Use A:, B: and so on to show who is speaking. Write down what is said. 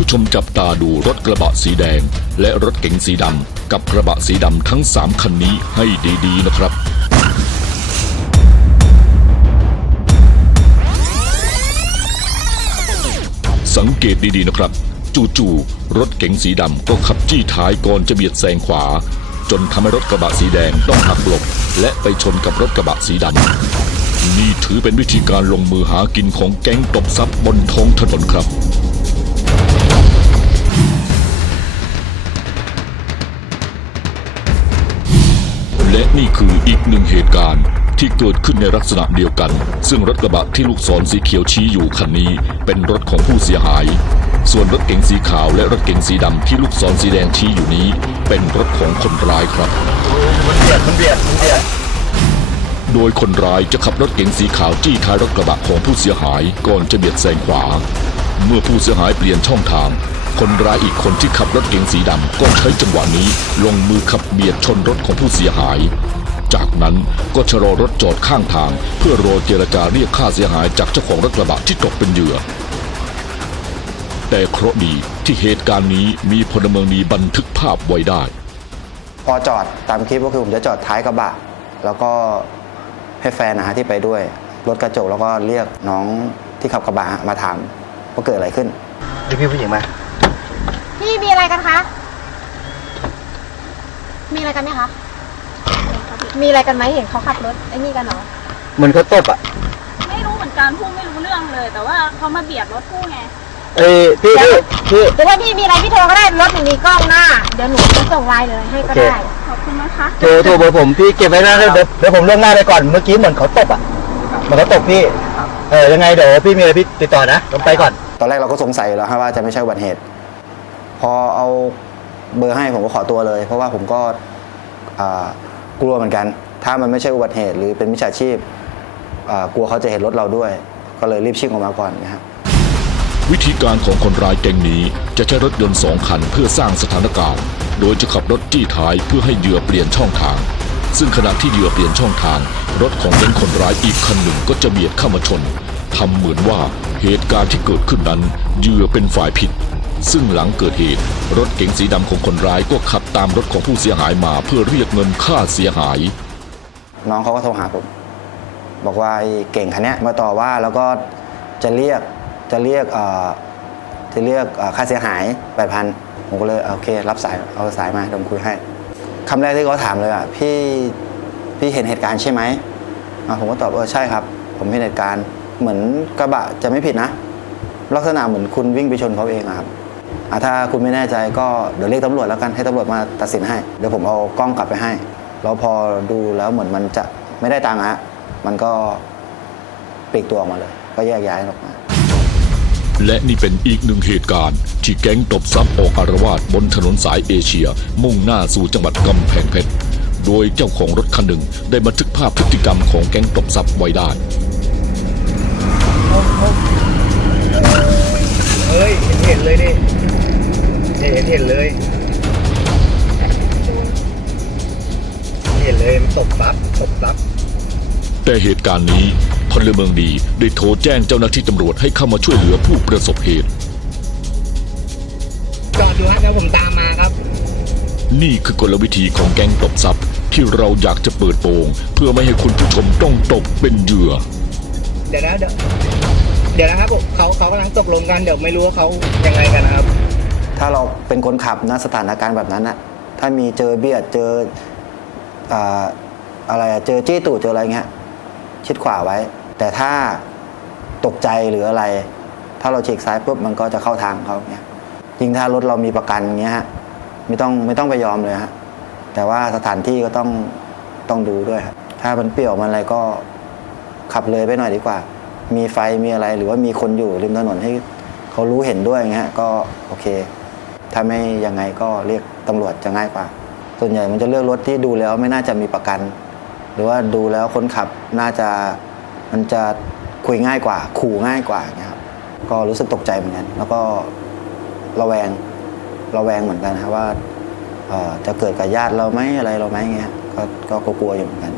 A: ผู้ชมจับตาดูรถกระบะสีแดง และรถเก๋งสีดำกับกระบะสีดำทั้ง 3 คันนี้ให้ดีๆนะครับ สังเกตดีๆนะครับ จู่ๆรถเก๋งสีดำก็ขับจี้ท้ายก่อนจะเบียดแซงขวา จนทำให้รถกระบะสีแดงต้องหักหลบ และไปชนกับรถกระบะสีดำนี่ถือเป็นวิธีการลงมือหากินของแก๊งตบทรัพย์บนท้องถนนครับ และนี่คืออีกหนึ่งเหตุการณ์ที่เกิดขึ้นในลักษณะเดียวกัน ซึ่งรถกระบะที่ลูกศรสีเขียวชี้อยู่คันนี้ เป็นรถของผู้เสียหาย ส่วนรถเก๋งสีขาวและรถเก๋งสีดำที่ลูกศรสีแดงชี้อยู่นี้ เป็นรถของคนร้ายครับ
B: มันเบียดมันเบียดมันเบียด
A: โดยคนร้ายจะขับรถเก๋งสีขาวจี้ท้ายรถกระบะของผู้เสียหายก่อนจะเบียดแซงขวา เมื่อผู้เสียหายเปลี่ยนช่องทาง คนร้ายอีกคนที่ขับรถเก๋งสีดำก็ใช้จังหวะนี้ลงมือขับเบียดชนรถของผู้เสียหาย จากนั้นก็ชะลอรถจอดข้างทาง เพื่อรอเจรจาเรียกค่าเสียหายจากเจ้าของรถกระบะที่ตกเป็นเหยื่อ แต่เคราะห์ดีที่เหตุการณ์นี้มีพลเมืองดีบันทึกภาพไว้ได้
C: พอจอดตามคลิปก็คือผมจะจอดท้ายกระบะ แล้วก็ให้แฟนนะฮะที่ไปด้วย รถกระจกแล้วก็เรียกน้องที่ขับกระบะมาถามว่าเกิดอะไรขึ้น
B: พี่พี่ผู้หญิงมา
D: พี่มี อะไรกันคะ มีอะไรกันไหมคะ มีอะไรกันไหมเห็นเขาขับรถไอ้นี่กันเหรอ
B: เหมือนเขาตบอะ
E: ไม่รู้เหมือนกันพูดไม่รู้เรื่องเลย แต่ว่าเขามาเบียดรถพูดไง
B: เอ้ยพี่พี่พี่
D: หรือว่าพี่มีอะไรพี่โทรก็ได้รถหนูมีกล้องหน้า เดี๋ยวหนูจะส่งไลน์เลยให้ก็ได้
E: ขอบคุณนะคะ
B: โทรโทรเบอร์ผมพี่เก็บไว้นะเดี๋ยวเดี๋ยวเดี๋ยวผมเรื่องหน้าไปก่อนเมื่อกี้เหมือนเขาตบอะเหมือนเขาตบพี่ เออยังไงเดี๋ยวพี่มีอะไรพี่ติดต่อนะผมไปก่อน
C: ตอนแรกเราก็สงสัยอยู่แล้วฮะว่าจะไม่ใช่อุบัติเหตุ พอเอาเบอร์ให้ผมก็ขอตัวเลย เพราะว่าผมก็กลัวเหมือนกัน ถ้ามันไม่ใช่อุบัติเหตุหรือเป็นมิจฉาชีพกลัวเขาจะเห็นรถเราด้วย ก็เลยรีบชิ่งออกมาก่อนนะครับ
A: วิธีการของคนร้ายแก๊งนี้จะใช้รถยนต์สองคันเพื่อสร้างสถานการณ์ โดยจะขับรถจี้ท้ายเพื่อให้เหยื่อเปลี่ยนช่องทาง ซึ่งขณะที่เหยื่อเปลี่ยนช่องทาง รถของแก๊งคนร้ายอีกคันหนึ่งก็จะเบียดเข้ามาชนทำเหมือนว่าเหตุการณ์ที่เกิดขึ้นนั้นเหยื่อเป็นฝ่ายผิด ซึ่งหลังเกิดเหตุ รถเก๋งสีดำของคนร้ายก็ขับตามรถของผู้เสียหายมาเพื่อเรียกเงินค่าเสียหาย
C: น้องเขาก็โทรหาผม บอกว่าไอ้เก่งคันเนี้ยมาต่อว่าแล้วก็จะเรียกจะเรียกเอ่อจะเรียกเอ่อค่าเสียหายแปดพันผมก็เลยโอเค รับสายเอาสายมาเดี๋ยวผมคุยให้คำแรกที่เขาถามเลยอะพี่พี่เห็นเหตุการณ์ใช่ไหมอะผมก็ตอบเออใช่ครับ ผมเห็นเหตุการณ์เหมือนกระบะจะไม่ผิดนะ ลักษณะเหมือนคุณวิ่งไปชนเขาเองอะครับ ถ้าคุณไม่แน่ใจก็เดี๋ยวเรียกตำรวจแล้วกันให้ตำรวจมาตัดสินให้ เดี๋ยวผมเอากล้องกลับไปให้ แล้วพอดูแล้วเหมือนมันจะไม่ได้ตังค์อะฮะมันก็ปลีกตัวออกมาเลย ก็แยกย้ายออกมา
A: และนี่เป็นอีกหนึ่งเหตุการณ์ ที่แก๊งตบทรัพย์ออกอารวาสบนถนนสายเอเชีย มุ่งหน้าสู่จังหวัดกำแพงเพชร โดยเจ้าของรถคันหนึ่งได้บันทึกภาพพฤติกรรมของแก๊งตบทรัพย์ไว้ได้
B: เฮ้ย เห็นเห็นเลยนี่เห็นเห็นเลย เห็นเลยมันตบปั๊บตบปั๊บ
A: แต่เหตุการณ์นี้พลเมืองดีได้โทรแจ้งเจ้าหน้าที่ตำรวจให้เข้ามาช่วยเหลือผู้ประสบเหตุ
B: จอดอยู่ฮะเดี๋ยวผมตามมาครับ
A: นี่คือกลวิธีของแก๊งตบทรัพย์ที่เราอยากจะเปิดโปง เพื่อไม่ให้คุณผู้ชมต้องตกเป็นเหยื่อ
B: เดี๋ยวนะเดี๋ยว เดี๋ยวนะครับผมเขาเขากำลังตกลงกันเดี๋ยวไม่รู้ว่าเขายังไงกันนะครับ
C: ถ้าเราเป็นคนขับณสถานการณ์แบบนั้นอะถ้ามีเจอเบียดเจออ่าอะไรอะเจอจี้ตูดเจออะไรเงี้ยชิดขวาไว้ แต่ถ้าตกใจหรืออะไร ถ้าเราเฉีกซ้ายปุ๊บมันก็จะเข้าทางเขาเงี้ยยิ่งถ้ารถเรามีประกันเงี้ยฮะไม่ต้องไม่ต้องไปยอมเลยฮะแต่ว่าสถานที่ก็ต้องต้องดูด้วยถ้ามันเปรี่ยวมันอะไรก็ขับเลยไปหน่อยดีกว่า มีไฟมีอะไรหรือว่ามีคนอยู่ริมถนนให้เขารู้เห็นด้วยเงี้ยก็โอเค ถ้าไม่ยังไงก็เรียกตำรวจจะง่ายกว่า ส่วนใหญ่มันจะเลือกรถที่ดูแล้วไม่น่าจะมีประกัน หรือว่าดูแล้วคนขับน่าจะมันจะคุยง่ายกว่า ขู่ง่ายกว่าเงี้ยครับก็รู้สึกตกใจเหมือนกันแล้วก็ระแวงระแวงเหมือนกันครับว่าจะเกิดกับญาติเราไหมอะไรเราไหมเงี้ยก็ก็กลัวอยู่เหมือนกัน